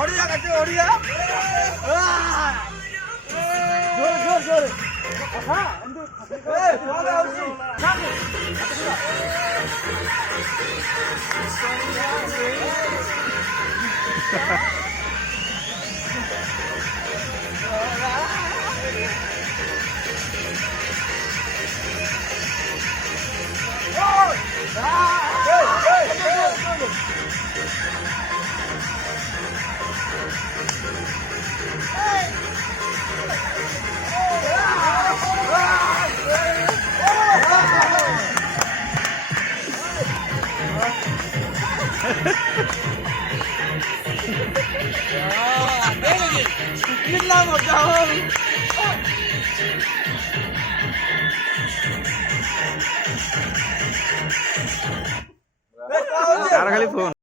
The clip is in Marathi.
ओडिया कैसे ओडिया जोर जोर जोर हां ए वाला उसी कितना मजा हो खाली फोन